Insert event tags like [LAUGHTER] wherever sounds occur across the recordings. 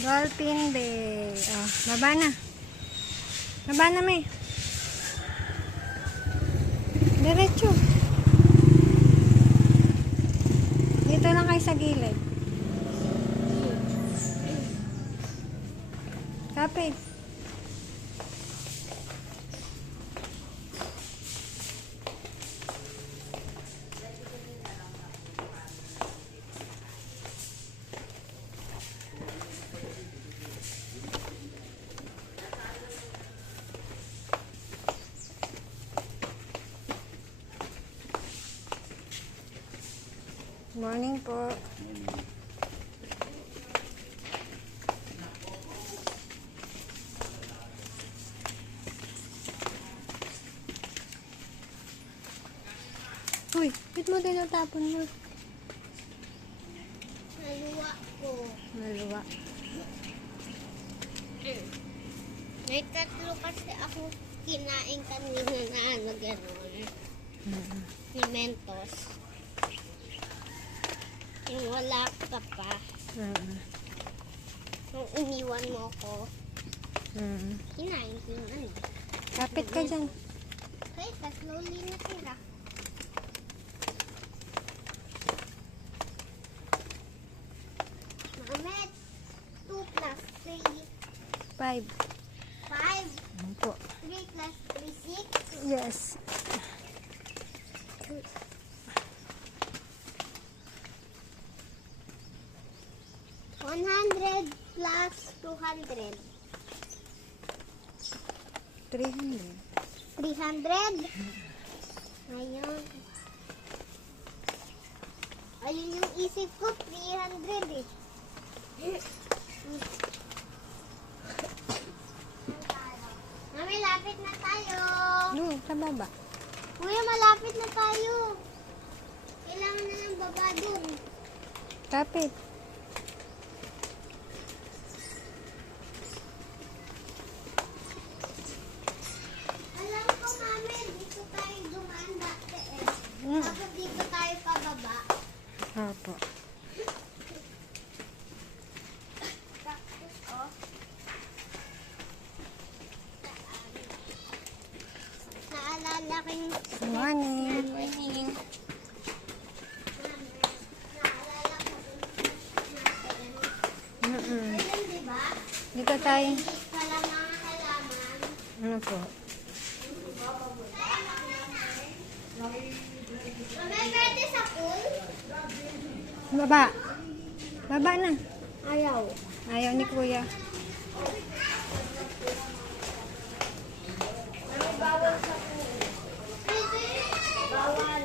Dolphin Bay. Oh, baba na. Baba na, may. Diretso. Dito lang kayo sa gilid. Kapit. Morning po. Uy, bit mo din ang tapon mo. Naluwa ko. Maluwa. May tatlo kasi ako kinain kanina na ano gano'n. Mm. Ni Mentos. Wala ka pa. Mm. Nung iniwan mo ko, Mm. kinain ko yung ano. Kapit ka dyan. Okay, tatlo ulit na tira. Mamet, 2 plus 3, Five. 5. Ano po? 3 plus 3, 6. Yes. 100 plus 200. 300. 300. Ayun. Ayun yung isip ko, 300 eh. Mami, lapit na tayo. Doon, sa baba. Kuya, malapit na tayo. Kailangan na lang baba dun. Kapit. Alam ko, mami, dito tayo dumaan dati eh. Mm. Tapos dito tayo pababa. Opo. Tapos, oh. Yung... Morning. Morning. Mm-mm. Ayun, di ba? Dito tayo. Ano po? Baba. Baba na. Ayaw. Ayaw ni kuya. Mami, bawal sa pool. Bawal.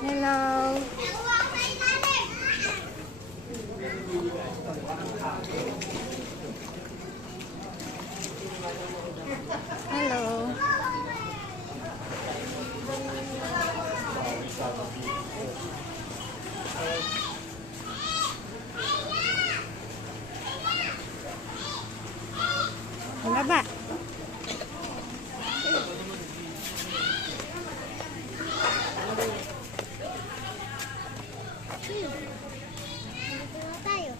Hello. Hello. Baba. Dito na tayo.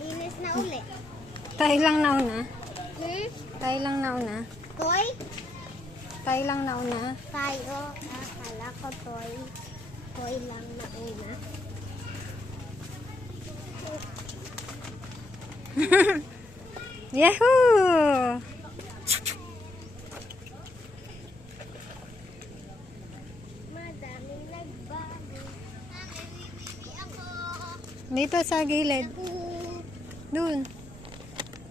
Linis na uli. Tayo lang nauna. Hmm? Tayo lang nauna. Toy? Tayo lang nauna. Tayo. Akala ko toy. Toy lang na una. [LAUGHS] Yahoo! Dito sa gilid. Dun.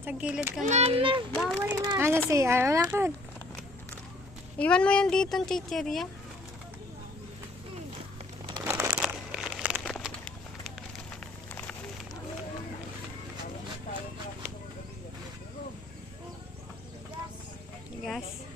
Sa gilid ka mag... bawal nga. Ah, sa CR. Lakad. Iwan mo yan dito, chicheria. Gas.